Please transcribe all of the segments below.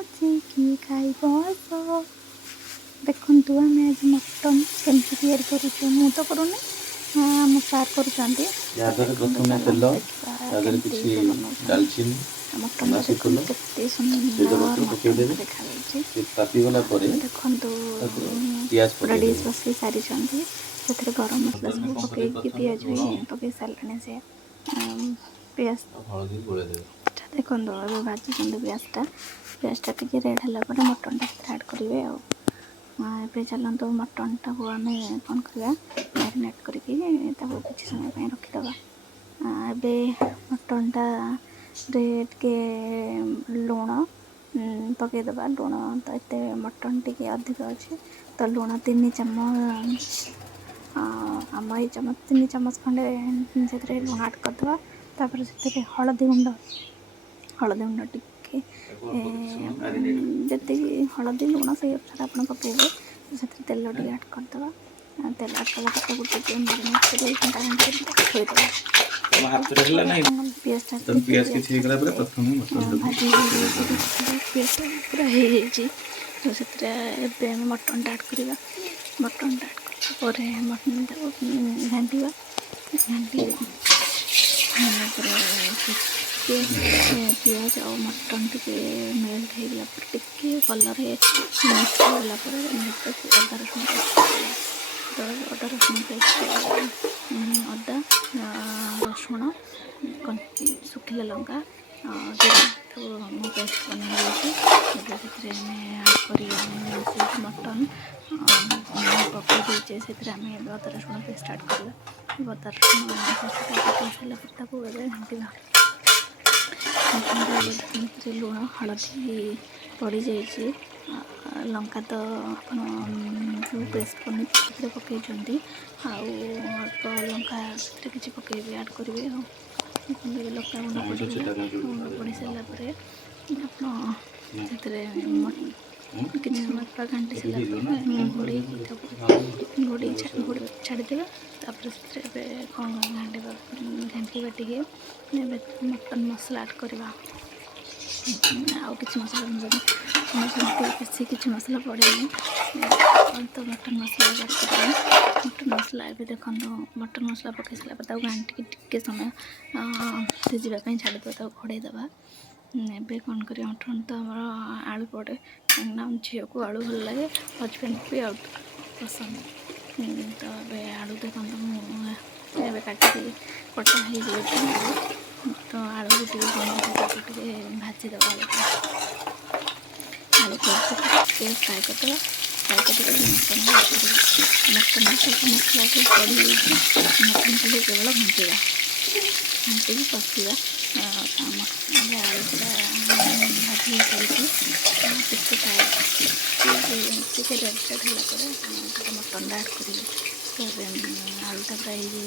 लुचिकी खाइब आस। देखु आम आज मटन केमती तैयारी करुचे मु तो करूनी आम सार करुँच प्रथम तेल डालचीनी मटन केते सुंदर देखा तातीगला देखु पूरा डिश बसई सारी से गरम मसला सब पकईकि पिज भी पकई सारे से पिज देखो भाजुंट पियाजटा टी रेड है मटन टा आड करेंगे आए चलते मटन टाक आम कौन करवा मैरिनेट करके किसी समय रखीदे ए मटन टा टे लुण पकईदे लुण तो ये मटन टी अधिक अच्छे तो लुण 3 चम्मच आम ये चम्मच 3 चम्मच खंडे से लुण आड करदे से हलदी गुंड टिके जी हलदी लुण से अनुसार आप पकड़े से तेल टे आड करदे तेल आड कला गोटे मैरिनेट कर घंटा घंटा थोड़े पियाज किसी प्रथम भाजी पूरा हो तो से मटन आड करवा मटन आड कर मटन घाटा घाटी पियाज और मटन टे मेल्ट होगा टे कलर मिक्स होगा अदा रसुण अदा रसुण पेस्ट अदा रसुण सुखिला लंका जीरा पेस्ट बनाई आड कर मटन पकई देचे से अदा रसुण पेस्ट आड कर अदा रसुण पेस्ट घाटा लुण हलदी पड़ जाइए लंका तो जो पेस्ट कर पकई अल्प लंका किसी पकईबे आड करेंगे लंका गुंड पड़ सारापर किसी समय पूरा घाटी सारापर घोड़े छाड़देवे कौन घाटा टे मटन मसला आड करवा आउ कि मसला बेसी किसी मसला पड़ेनि तो मटन मसला आड कर मटन मसला ए देखो मटन मसला पकई सारापर घाटी टिके समय सीझापी छाड़देवा घोड़ेदवा ए कौन कर मटन तो आम आलू पड़े झील को आलू भल लगे हजबैंड भी आलू पसंद तो ये आलू देखो मुझे काटी कटा हो तो आलू टे भाजीद आलू फ्राए करदे फ्राए कर मटन मसला सब पड़ी मटन टे केवल घंटा घंटी कषा आलू पूरा भाजी टे रेड रेड है मटन आड करेंगे तो आलूटा फ्राए हो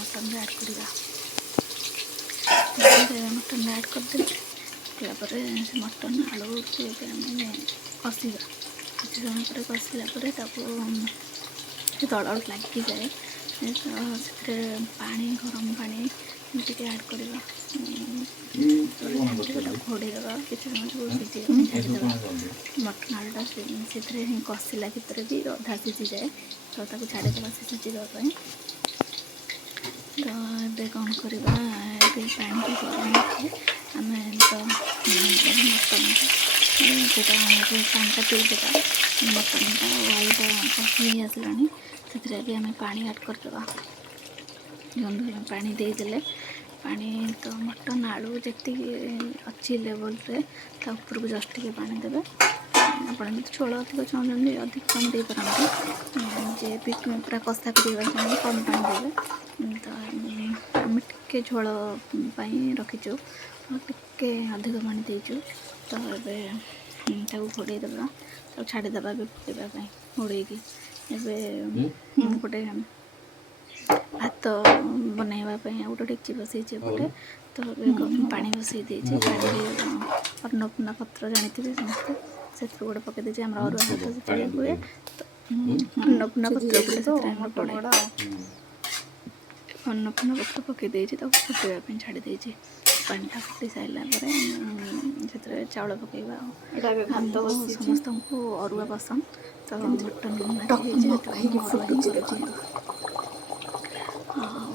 मटन आड करवा मटन आड करदे से मटन आलू कषा किसी समय पर कषाला तल लगी जाए से पानी गरम पानी टे आड करवा घोड़ेदवा किसी समय सीझे मटन आलूटा से कषिला भितर भी अधा सीझी जाए तो छाड़देवा से सीझापी तो ये कौन करवा पानी गरम अच्छे आम तो मटन पानीटा पीदेवा मटनटा वालटा कषि आसला से आम पानी आड करदे पानी देदेले पानी तो मटन आलू जी अच्छी लेवल रे उपरको जस्ट टे पानी देवे आप झोल अधिक चाहते अधिक पानी दे पारती जे भी पूरा कषा करवा कम पानी देवे तो आम टे झोल रखीचु टे अधिक पानी देचु तो ये घोड़ेदवा तो छाड़देवा फुटापी घोड़े गोटे भात बनवाई गोटे डेक्ची बसई गोटे तो पानी बसई देचे पानी अन्नपूर्णा पत्र जानी समस्ते से गोटे पकई देचे अरुआ भात से हुए तो अन्नपूर्णा पत्र पड़े अन्नपूर्णा पत्र पकई फुटापी छाड़ी ପାଣିଟା ଫୁଟି ସାରିଲା ପରେ ସେଥିରେ ଚାଉଳ ପକାଇବା ଆଉ ଏଇଟା ଏବେ ଭାତ ବସିଛି ସମସ୍ତଙ୍କୁ ଅରୁଆ ପସନ୍ଦ ତ ମଟନ୍ ଆଜି ହେଇଛି ସେଥିପାଇଁ ମୁଁ ଅରୁଆ ହିଁ କରୁଛି। ଆଉ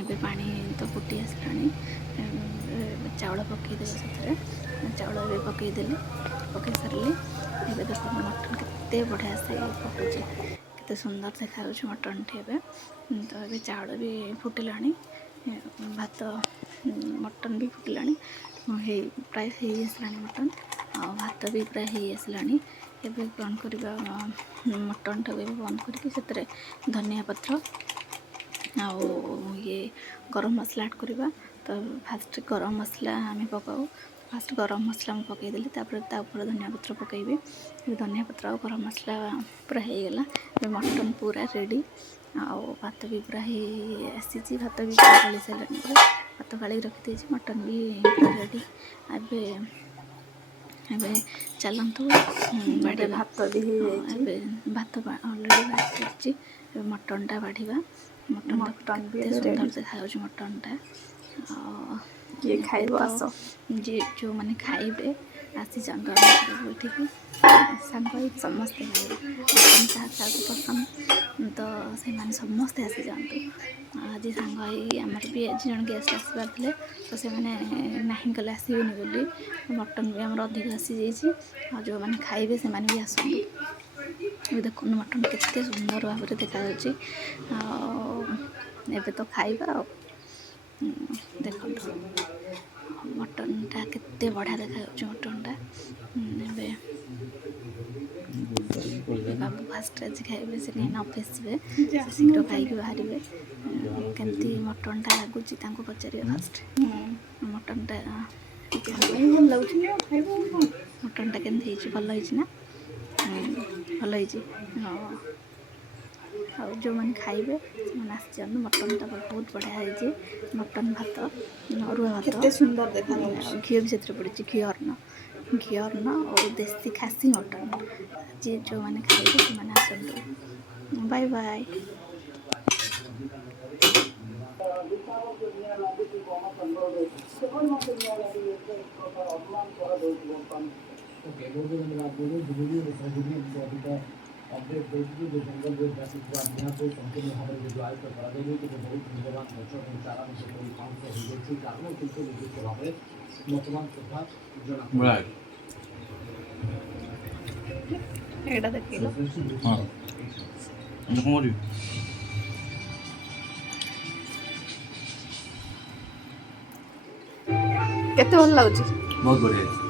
ଏବେ ପାଣି ତ ଫୁଟି ଆସିଲାଣି, ଚାଉଳ ପକାଇଦେବେ ସେଥିରେ, ଚାଉଳ ଏବେ ପକାଇଦେଲି, ପକାଇ ସାରିଲି। ଏବେ ଦେଖନ୍ତୁ ମଟନ୍ କେତେ ବଢ଼ିଆ ସେ ଫୁଟୁଛି, କେତେ ସୁନ୍ଦର ଦେଖାଯାଉଛି ମଟନ୍ଟି ଏବେ। ତ ଏବେ ଚାଉଳ ବି ଫୁଟିଲାଣି, ଭାତ ମଟନ୍ ବି ଫୁଟିଲାଣି, ପ୍ରାୟ ହେଇ ଆସିଲାଣି ମଟନ୍, ଆଉ ଭାତ ବି ପ୍ରାୟ ହେଇ ଆସିଲାଣି। ଏବେ କ'ଣ କରିବା, ମଟନ୍ଟାକୁ ଏବେ ବନ୍ଦ କରିକି ସେଥିରେ ଧନିଆ ପତ୍ର ଆଉ ଗରମ ମସଲା ଆଡ଼୍ କରିବା। ତ ଫାଷ୍ଟ ଗରମ ମସଲା ଆମେ ପକାଉ, ଫାଷ୍ଟ ଗରମ ମସଲା ମୁଁ ପକାଇଦେଲି, ତାପରେ ତା ଉପରେ ଧନିଆ ପତ୍ର ପକାଇବି। ଏବେ ଧନିଆ ପତ୍ର ଆଉ ଗରମ ମସଲା ପୁରା ହେଇଗଲା, ଏବେ ମଟନ୍ ପୁରା ରେଡ଼ି। ଆଉ ଭାତ ବି ପୁରା ହେଇ ଆସିଛି, ଭାତ ବି ପୁରା ଗାଳି ସାରିଲାଣି, ପୁରା ଭାତ ଗାଳିକି ରଖିଦେଇଛି, ମଟନ୍ ବି ପୁରା ରେଡ଼ି। ଏବେ ଚାଲନ୍ତୁ ବାଢ଼ିବା। ଭାତ ବି ହେଇଯାଇଛି, ଏବେ ଭାତ ଅଲରେଡ଼ି ବାଢ଼ି ସାରିଛି, ଏବେ ମଟନ୍ଟା ବାଢ଼ିବା। ମଟନ୍ ବି କେତେ ଏବେ ସୁନ୍ଦର ରେଡ଼ି। ଦେଖାଯାଉଛି ମଟନ୍ଟା। କିଏ ଏବେ ଖାଇବ ତ ଆସ। ଯେଉଁମାନେ ଖାଇବେ ଆସିଯାଆନ୍ତୁ ଆମ ଘରକୁ ଏଠିକି, ସାଙ୍ଗ ହେଇକି ସମସ୍ତେ ଖାଇବା। ମଟନ୍ କାହା କାହାକୁ ପସନ୍ଦ ତ ସେମାନେ ସମସ୍ତେ ଆସିଯାଆନ୍ତୁ। ଆଜି ସାଙ୍ଗ ହେଇ ଆମର ବି ଆଜି ଜଣେ ଗେଷ୍ଟ ଆସିବାର ଥିଲେ, ତ ସେମାନେ ନାହିଁ କଲେ ଆସିବେନି ବୋଲି। ମଟନ୍ ବି ଆମର ଅଧିକ ଆସିଯାଇଛି, ଆଉ ଯେଉଁମାନେ ଖାଇବେ ସେମାନେ ବି ଆସନ୍ତୁ। ଏବେ ଦେଖନ୍ତୁ ମଟନ୍ କେତେ ସୁନ୍ଦର ଭାବରେ ଦେଖାଯାଉଛି। ଆଉ ଏବେ ତ ଖାଇବା ଆଉ ଦେଖନ୍ତୁ ମଟନ୍ଟା କେତେ ବଢ଼ିଆ ଦେଖାଯାଉଛି ମଟନ୍ଟା। ଏବେ ବାବୁ ଫାଷ୍ଟ ଆଜି ଖାଇବେ, ସେ କାହିଁକିନା ଅଫିସ୍ ଯିବେ, ସେ ଶୀଘ୍ର ଖାଇକି ବାହାରିବେ। କେମିତି ମଟନ୍ଟା ଲାଗୁଛି ତାଙ୍କୁ ପଚାରିବେ ଫାଷ୍ଟ। ମଟନ୍ଟା ଭଲ ଲାଗୁଛି ନା ଖାଇବ କ'ଣ? ମଟନ୍ଟା କେମିତି ହେଇଛି, ଭଲ ହେଇଛି ନା? ଭଲ ହେଇଛି। ଆଉ ଯେଉଁମାନେ ଖାଇବେ ସେମାନେ ଆସିଯାଆନ୍ତୁ, ମଟନ୍ଟା ବହୁତ ବଢ଼ିଆ ହେଇଛି। ମଟନ୍ ଭାତ, ଅରୁଆ ଭାତ, କେତେ ସୁନ୍ଦର ଦେଖାଯାଉଛି। ଆଉ ଘିଅ ବି ସେଥିରେ ପଡ଼ିଛି, ଘିଅ ଅନ୍ନ ଆଉ ଦେଶୀ ଖାସି ମଟନ୍। ଆଜି ଯେଉଁମାନେ ଖାଇବେ ସେମାନେ ଆସନ୍ତୁ। Bye bye. अपडेट देती जो जंगल में दुनिया को संपूर्ण भाव में विद्युत କରାଯାଇ କିନ୍ତୁ ବହୁତ ମୂଲ୍ୟବାନ ଗଛ ଏବଂ ଚାରା ଯେପରି ଧ୍ୱଂସ ହୋଇଯାଇଛି କାରଣ କିନ୍ତୁ ନିର୍ଦ୍ଦିଷ୍ଟ ଭାବରେ ବର୍ତ୍ତମାନ କଥା ଜଣା ଏଇଟା ଦେଖିଲ ହଁ ମୁଁ କ'ଣ କରିବି? କେତେ ଭଲ ଲାଗୁଛି? ବହୁତ ବଢ଼ିଆ ହେଇଛି।